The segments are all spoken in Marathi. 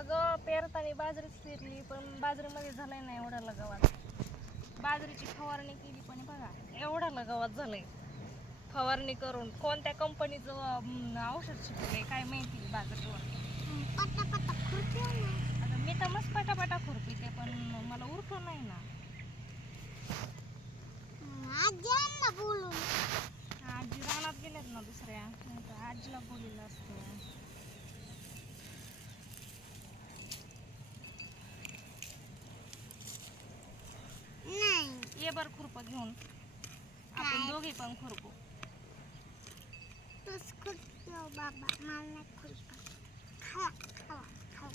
अगं पेरताना बाजरीच पेरली पण बाजरीमध्ये झालंय ना एवढ्याला गवत. बाजरीची फवारणी केली पण बघा एवढ्याला गवत झालंय. फवारणी करून कोणत्या कंपनीचं औषध शिकवलंय काय माहिती बाजरीवर. आता मी तर मस्त पटापटा खुरपीते पण मला उरकत नाही ना. आजी रानात गेल्यात ना दुसऱ्या, आजीला बोललेलं असतं. ये बर खुरप घेऊन आपण दोघे पण खुरपू.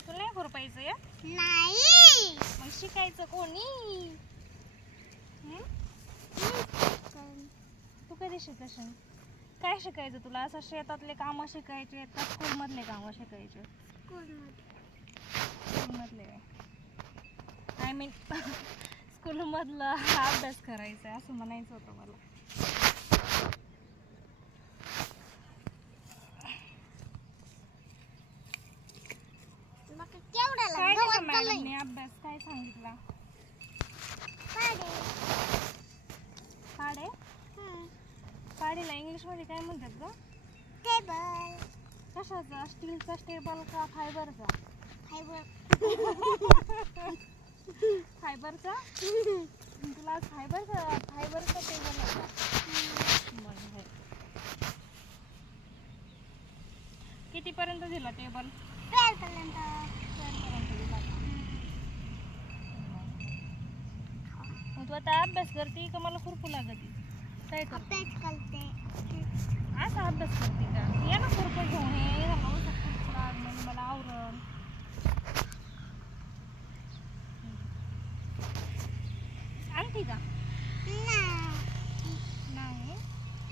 तुला नाही खुरपायचं या? नाही. मग शिकायचं कोणी? तू कधी शिकशील? काय शिकायचं तुला? असं शेतातले काम शिकायचे का स्कूल मधले काम शिकायचे? स्कूल मधले आय मीन स्कूल मधला अभ्यास करायचा असं म्हणायचं होतं मला. काय दिला मॅडमने अभ्यास काय सांगितला? पाडे पाडेला इंग्लिश मध्ये काय म्हणतात ग? टेबल. कशाचा? स्टीलचा टेबल का फायबरचा? फायबरचा? तुला फायबरचा टेबल होता. कितीपर्यंत दिला टेबल? 12 पर्यंत. दिला. मग तू आता अभ्यास करते का मला खुरपू लागते? काय करते? अभ्यास करते. असा अभ्यास करते का? ये ना खुरपं घेऊन ये म्हणजे मला आवरण. आणते का? नाही.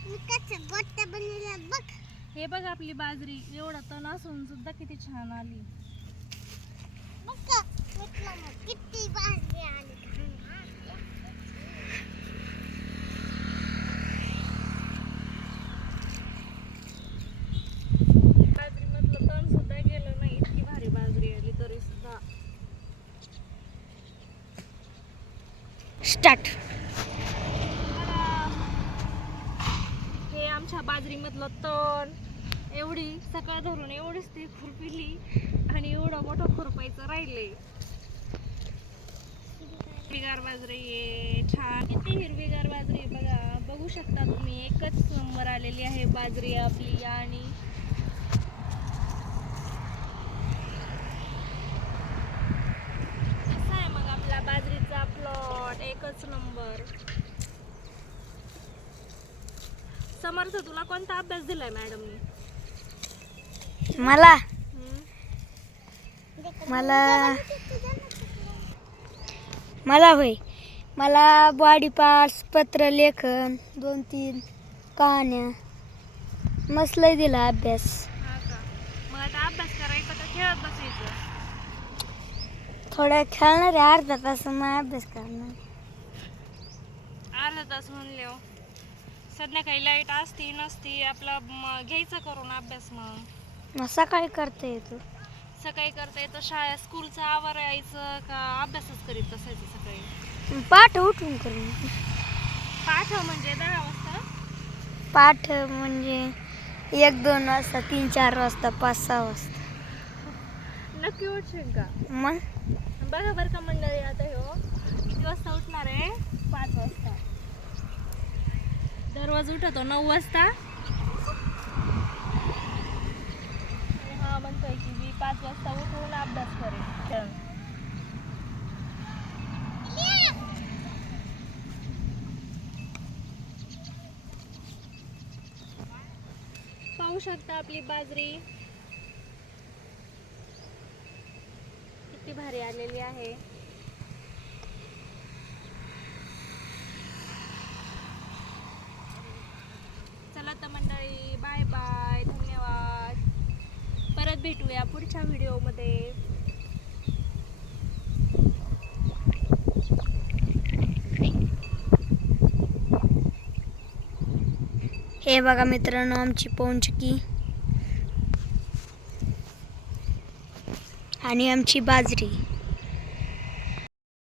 मी कसं गोट्या बनवल्या बघ. हे बघ आपली बाजरी एवढा तण असून सुद्धा किती छान आली. बघ किती बाजरी आली. बाजरी मधलं तण सुद्धा गेलं नाही इतकी भारी बाजरी आली तरी सुद्धा. स्टार्ट. हे आमच्या बाजरी मधलं तण एवढी सकाळ धरून एवढीच ती खुरपिली आणि एवढं मोठं खुरपायचं राहिलंय. हिरवीगार बाजरी आहे छान किती हिरवीगार बाजरी आहे बघा. बघू शकता तुम्ही एकच नंबर आलेली आहे बाजरी आपली. आणि कसा आहे मग आपला बाजरीचा प्लॉट एकच नंबर. समर्थ तुला कोणता अभ्यास दिलाय मॅडमनी? मला मला होय मला बॉडी पार्ट्स, पत्रलेखन, 2-3 कहाण्या मस्त लय दिला अभ्यास. हा का? मग आता अभ्यास करायचा का खेळत बसायचं? थोडा खेळणार आहे अर्धा तास मग अभ्यास करणार. अर्धा तास म्हणले हो. संध्याकाळी लाईट असती नसती आपला घ्यायचा करून अभ्यास. मग सकाळी करता येतो. सकाळी करता येतं शाळा स्कूलचं आवरायचं का अभ्यासच करीत बसायचं सकाळी? पाठ उठून करून. पाठ म्हणजे 10 वाजता? पाठ म्हणजे 1-2 वाजता, 3-4 वाजता, 5-6 वाजता. नक्की उठशील का? मग बघा बरं का मंडळी आता हो किती वाजता उठणार आहे? 5 वाजता. दररोज उठतो 9 वाजता. हा म्हणतोय की मी 5 वाजता उठून अभ्यास करेन. पाहू शकता आपली बाजरी किती भारी आलेली आहे. चला तर मंडळी बाय बाय धन्यवाद. परत भेटूया पुढच्या व्हिडिओमध्ये. हे बघा मित्रांनो आमची पवनचक्की. आणि आमची बाजरी